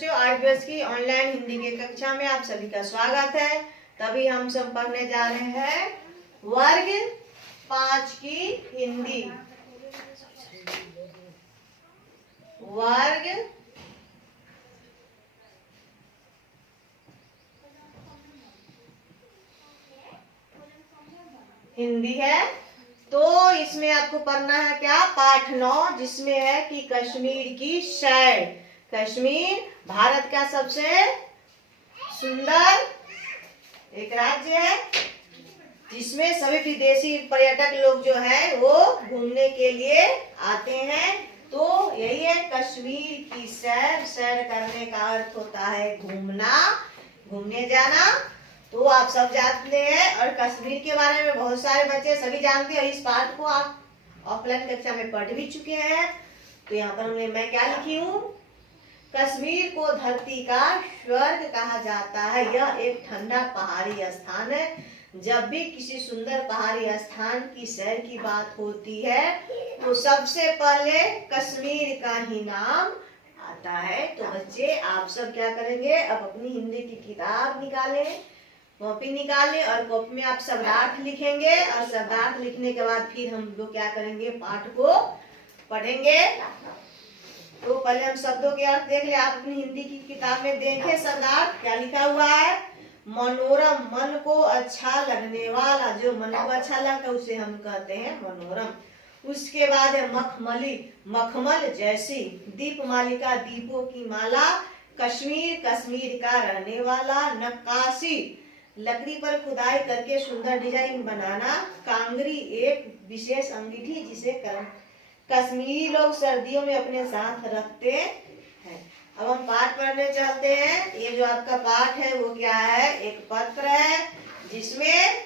बच्चों, 8 वर्ष की ऑनलाइन हिंदी की कक्षा में आप सभी का स्वागत है। तभी हम सब पढ़ने जा रहे हैं वर्ग 5 की हिंदी। वर्ग हिंदी है, तो इसमें आपको पढ़ना है क्या, पाठ 9, जिसमें है कि कश्मीर की सैर। कश्मीर भारत का सबसे सुंदर एक राज्य है, जिसमें सभी विदेशी पर्यटक लोग जो है वो घूमने के लिए आते हैं। तो यही है कश्मीर की सैर। सैर करने का अर्थ होता है घूमना, घूमने जाना। तो आप सब जानते हैं, और कश्मीर के बारे में बहुत सारे बच्चे सभी जानते हैं, और इस पाठ को आप ऑफलाइन कक्षा में पढ़ भी चुके हैं। तो यहाँ पर मैं क्या लिखी हूँ, कश्मीर को धरती का स्वर्ग कहा जाता है। यह एक ठंडा पहाड़ी स्थान है। जब भी किसी सुंदर पहाड़ी स्थान की सैर की बात होती है तो सबसे पहले कश्मीर का ही नाम आता है। तो बच्चे आप सब क्या करेंगे, अब अपनी हिंदी की किताब निकालें, कॉपी निकालें, और कॉपी में आप शब्दार्थ लिखेंगे, और शब्दार्थ लिखने के बाद फिर हम लोग क्या करेंगे, पाठ को पढ़ेंगे। तो पहले हम शब्दों के अर्थ देख ले। आप अपनी हिंदी की किताब में देखें शब्दार्थ क्या लिखा हुआ है। मनोरम, मन को अच्छा लगने वाला, जो मन को अच्छा लगता है उसे हम कहते हैं मनोरम। उसके बाद है मखमली, मखमल जैसी। दीपमालिका, दीपों की माला। कश्मीर, कश्मीर का रहने वाला। नक्काशी, लकड़ी पर खुदाई करके सुंदर डिजाइन बनाना। कांगरी, एक विशेष अंगीठी जिसे कश्मीरी लोग सर्दियों में अपने साथ रखते हैं। अब हम पाठ पढ़ने चलते हैं। ये जो आपका पाठ है वो क्या है, एक पत्र है जिसमें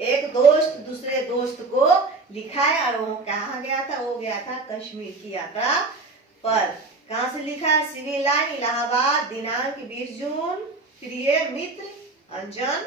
एक दोस्त दूसरे दोस्त को लिखा है, और वो कहाँ गया था, वो गया था कश्मीर की यात्रा पर। कहाँ से लिखा है, सिविल लाइन, इलाहाबाद, दिनांक 20 जून। प्रिय मित्र अंजन,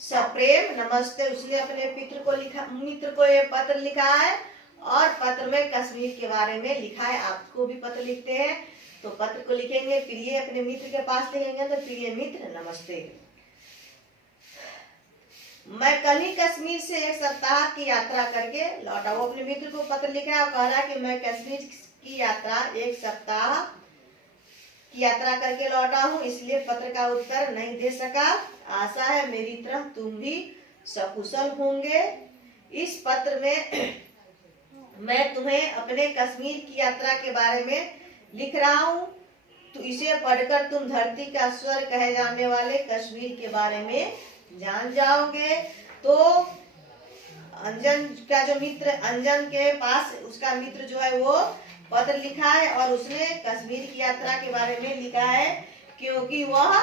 सप्रेम नमस्ते। उसने अपने मित्र को ये पत्र लिखा है, और पत्र में कश्मीर के बारे में लिखा है। आपको भी पत्र लिखते हैं तो पत्र को लिखेंगे, प्रिय अपने मित्र के पास लिखेंगे तो प्रिय मित्र नमस्ते। मैं कल ही कश्मीर से 1 सप्ताह की यात्रा करके लौटा। वो अपने मित्र को पत्र लिखा और कह रहा है कि मैं कश्मीर की यात्रा 1 सप्ताह की यात्रा करके लौटा हूँ, इसलिए पत्र का उत्तर नहीं दे सका। आशा है मेरी तरह तुम भी सकुशल होंगे। इस पत्र में मैं तुम्हें अपने कश्मीर की यात्रा के बारे में लिख रहा हूँ, तो इसे पढ़कर तुम धरती का स्वर्ग कहे जाने वाले कश्मीर के बारे में जान जाओगे। तो अंजन का जो मित्र, अंजन के पास उसका मित्र जो है वो पत्र लिखा है, और उसने कश्मीर की यात्रा के बारे में लिखा है, क्योंकि वह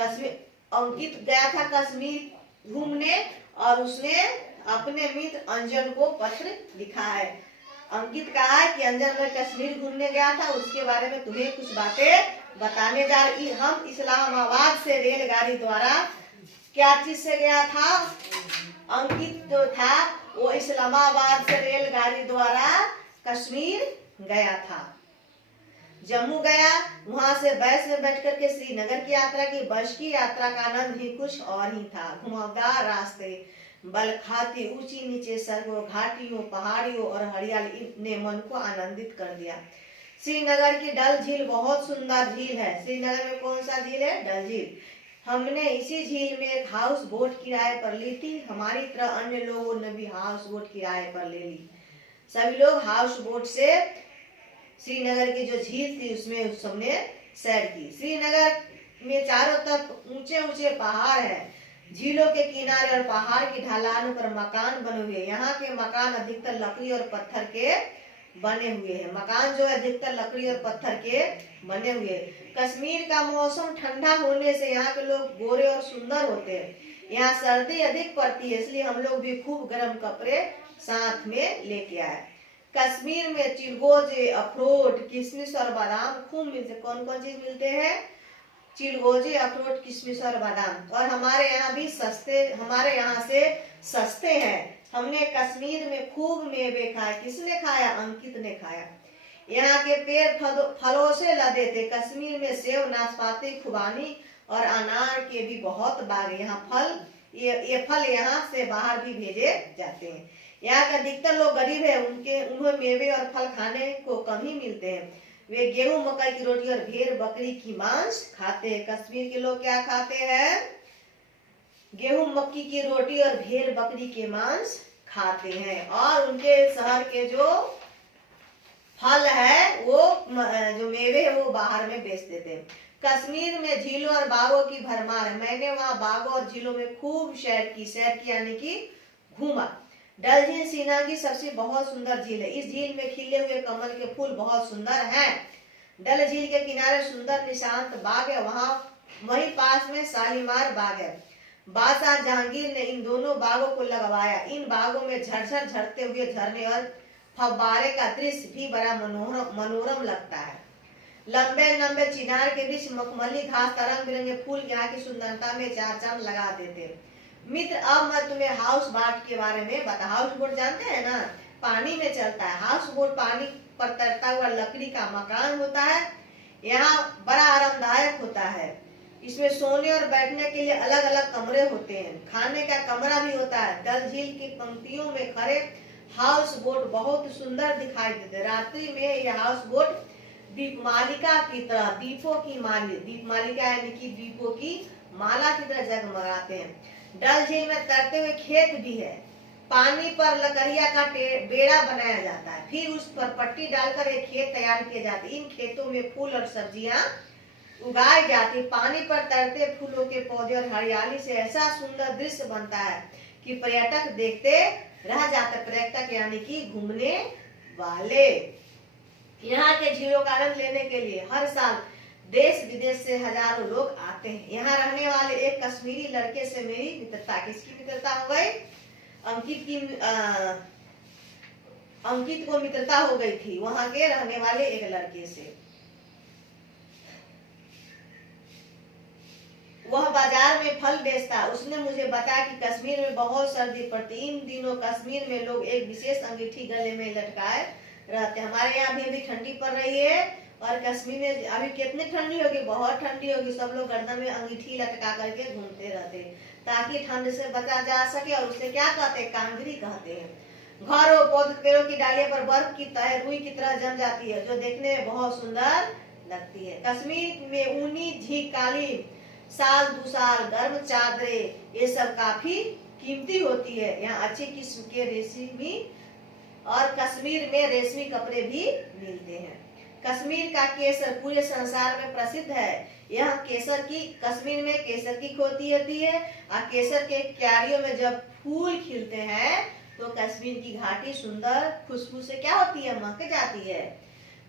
कश्मीर, अंकित गया था कश्मीर घूमने, और उसने अपने मित्र अंजन को पत्र लिखा है। अंकित कहा है कि अंजन में कश्मीर घूमने गया था, उसके बारे में तुम्हें कुछ बातें बताने जा रही। हम इस्लामाबाद से रेलगाड़ी द्वारा, क्या चीज से गया था, अंकित जो था वो इस्लामाबाद से रेलगाड़ी द्वारा कश्मीर गया था। जम्मू गया, वहां से बस में बैठ करके श्रीनगर की यात्रा की। बस की यात्रा का आनंद ही कुछ और ही था। घुमावदार रास्ते, बल खाती ऊंची नीचे सड़कों, घाटियों, पहाड़ियों और हरियाली ने मन को आनंदित कर दिया। श्रीनगर की डल झील बहुत सुंदर झील है। श्रीनगर में कौन सा झील है, डल झील। हमने इसी झील में एक हाउस बोट किराए पर ली थी। हमारी तरह अन्य लोगों ने भी हाउस बोट किराए पर ले ली। सभी लोग हाउस बोट से श्रीनगर की जो झील थी उसमें सबने सैर की। श्रीनगर में चारों तरफ ऊंचे ऊंचे पहाड़ है। झीलों के किनारे और पहाड़ की ढलानों पर मकान बने हुए। यहाँ के मकान अधिकतर लकड़ी और पत्थर के बने हुए हैं। मकान जो है अधिकतर लकड़ी और पत्थर के बने हुए। कश्मीर का मौसम ठंडा होने से यहाँ के लोग गोरे और सुंदर होते हैं। यहाँ सर्दी अधिक पड़ती है, इसलिए हम लोग भी खूब गर्म कपड़े साथ में लेके आए। कश्मीर में चिलगोजे, अखरोट, किशमिश और बादाम खूब मिलते। कौन कौन चीज मिलते हैं, चिलगोजे, अखरोट, किशमिश और बादाम। और हमारे यहाँ भी सस्ते, हमारे यहाँ से सस्ते हैं। हमने कश्मीर में खूब मेवे खाए। किसने खाया, अंकित ने खाया। यहाँ के पेड़ फलों से लदे थे। कश्मीर में सेब, नाशपाती, खुबानी और अनार के भी बहुत बाग है। यहाँ फल ये फल यहाँ से बाहर भी भेजे जाते हैं। यहाँ के अधिकतर लोग गरीब है, उन्हें मेवे और फल खाने को कम ही मिलते हैं। वे गेहूं, मकई की रोटी और भेड़ बकरी की मांस खाते हैं। कश्मीर के लोग क्या खाते हैं? गेहूं, मक्की की रोटी और भेड़ बकरी के मांस खाते हैं। और उनके शहर के जो फल है, वो जो मेवे है, वो बाहर में बेच देते हैं। कश्मीर में झीलों और बागों की भरमार है। मैंने वहां बागों और झीलों में खूब सैर की यानी कि घूमा। डल झील सीना की सबसे बहुत सुंदर झील है। इस झील में खिले हुए कमल के फूल बहुत सुंदर हैं। डल झील के किनारे सुंदर निशांत बाग है। वहीं पास में शालीमार बाग है। बादशाह जहांगीर ने इन दोनों बागों को लगवाया। इन बागों में झरझर झरते हुए झरने और फव्वारे का दृश्य भी बड़ा मनोरम लगता है। लंबे लंबे चिनार के बीच मखमली घास, तरंग बिरंगे फूल यहाँ की सुंदरता में चार चांद लगा देते। मित्र, अब मैं तुम्हें हाउस बोट के बारे में बता। हाउस बोट जानते हैं ना, पानी में चलता है। हाउस बोट पानी पर तैरता हुआ लकड़ी का मकान होता है। यहाँ बड़ा आरामदायक होता है। इसमें सोने और बैठने के लिए अलग अलग कमरे होते हैं। खाने का कमरा भी होता है। डल झील की पंक्तियों में खड़े हाउस बोट बहुत सुंदर दिखाई देते। रात्रि में यह हाउस बोट दीपमालिका की तरह दीपमालिका यानी कि दीपों की माला की तरह जगमगाते हैं। डल झील में तैरते हुए खेत भी है। पानी पर लकड़िया का बेड़ा बनाया जाता है, फिर उस पर पट्टी डालकर एक खेत तैयार किए जाते हैं। इन खेतों में फूल और सब्जियां उगाई जाती। पानी पर तैरते फूलों के पौधे और हरियाली से ऐसा सुंदर दृश्य बनता है कि पर्यटक देखते रह जाते। पर्यटक यानी कि घूमने वाले यहाँ के झीलों का आनंद लेने के लिए हर साल देश विदेश से हजारों लोग आते हैं। यहाँ रहने वाले एक कश्मीरी लड़के से मेरी मित्रता। किसकी मित्रता हो गई? अंकित को मित्रता हो गई थी वहां के रहने वाले एक लड़के से। वह बाजार में फल बेचता। उसने मुझे बताया कि कश्मीर में बहुत सर्दी पड़ती। इन दिनों कश्मीर में लोग एक विशेष अंगीठी गले में लटकाए रहते। हमारे यहाँ भी ठंडी पड़ रही है और कश्मीर में अभी कितनी ठंडी होगी, बहुत ठंडी होगी। सब लोग गर्दन में अंगीठी लटका करके घूमते रहते ताकि ठंड से बचा जा सके। और उसे क्या कहते हैं? कांगरी कहते हैं। घरों, पौधे, पेड़ों की डालियों पर बर्फ की तह रुई की तरह जम जाती है, जो देखने में बहुत सुंदर लगती है। कश्मीर में ऊनी झीक, कालीन, साल दुसाल, गर्म चादरें, ये सब काफी कीमती होती है। यहाँ अच्छी किस्म के रेशमी और कश्मीर में रेशमी कपड़े भी मिलते हैं। कश्मीर का केसर पूरे संसार में प्रसिद्ध है। यह कश्मीर में केसर की खेती होती है और केसर के क्यारियों में जब फूल खिलते हैं तो कश्मीर की घाटी सुंदर खुशबू से क्या होती है? महक जाती है।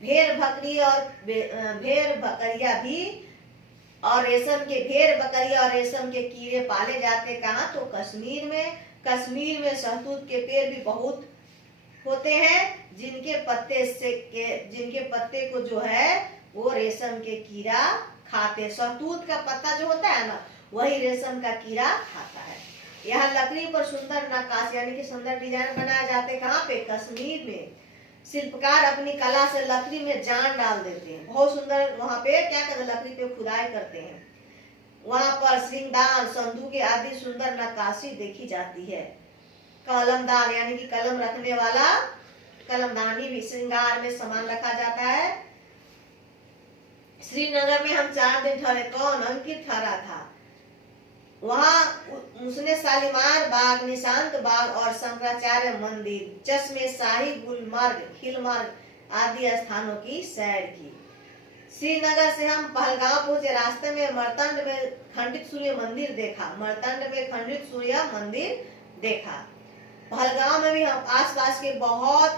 भेड़ बकरिया भी और रेशम के कीड़े पाले जाते। कहाँ? तो कश्मीर में। कश्मीर में शहतूत के पेड़ भी बहुत होते हैं, जिनके पत्ते को जो है वो रेशम के कीड़ा खाते। शहतूत का पत्ता जो होता है ना, वही रेशम का कीड़ा खाता है। यहाँ लकड़ी पर सुंदर नक्काशी यानी कि सुंदर डिजाइन बनाए जाते। कहाँ पे? कश्मीर में। शिल्पकार अपनी कला से लकड़ी में जान डाल देते हैं। बहुत सुंदर वहाँ पे क्या करते? लकड़ी पे खुदाई करते हैं। वहाँ पर श्रृंगार, संदूक आदि सुंदर नक्काशी देखी जाती है। कलमदार यानी कि कलम रखने वाला कलमदानी भी श्रृंगार में सामान रखा जाता है। श्रीनगर में हम 4 दिन ठहरे। कौन? अंकित ठहरा था। वहां उसने शालीमार बाग, निशांत बाग और शंकराचार्य मंदिर, चश्मे शाही, गुलमर्ग, खिलमर्ग आदि स्थानों की सैर की। श्रीनगर से हम पहलगांव पहुंचे। रास्ते में मर्तंड में खंडित सूर्य मंदिर देखा। पहलगांव में भी हम आसपास के बहुत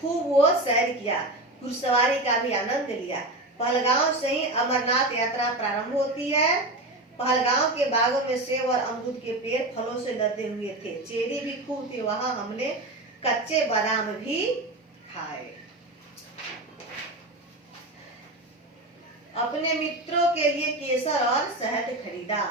खूब वो सैर किया। घुड़सवारी का भी आनंद लिया। पहलगांव से ही अमरनाथ यात्रा प्रारंभ होती है। पहलगांव के बागों में सेब और अमरूद के पेड़ फलों से लदे हुए थे। चेरी भी खूब थे। वहां हमने कच्चे बादाम भी खाए। अपने मित्रों के लिए केसर और शहद खरीदा।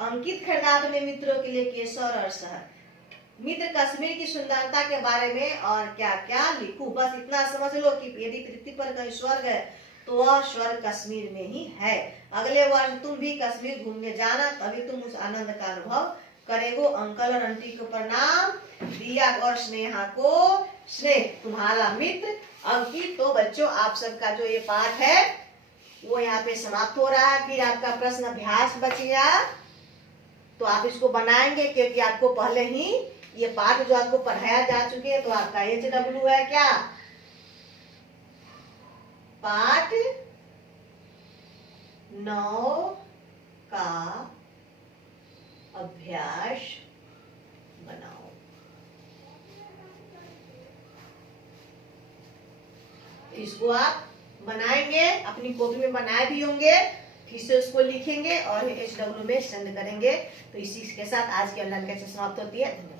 अंकित खरीदा अपने मित्रों के लिए केसर और शहद। मित्र कश्मीर की सुंदरता के बारे में और क्या क्या लिखूं। बस इतना समझ लो कि यदि पृथ्वी पर कहीं स्वर्ग है तो वह स्वर्ग कश्मीर में ही है। अगले वर्ष तुम भी कश्मीर घूमने जाना, तभी तुम उस आनंद का अनुभव करेगो। अंकल और आंटी को प्रणाम, दिया और स्नेहा को स्नेह, तुम्हारा मित्र अंकित। तो बच्चों आप सबका जो ये पाठ है वो यहाँ पे समाप्त हो रहा है। फिर आपका प्रश्न अभ्यास बच गया, तो आप इसको बनाएंगे क्योंकि आपको पहले ही ये पाठ जो आपको पढ़ाया जा चुके हैं। तो आपका HW है क्या, पाठ 9 का अभ्यास बनाओ। इसको आप बनाएंगे, अपनी कॉपी में बनाए भी होंगे, फिर से उसको लिखेंगे और HW में सेंड करेंगे। तो इसी के साथ आज की ऑनलाइन क्लास समाप्त होती है। धन्यवाद।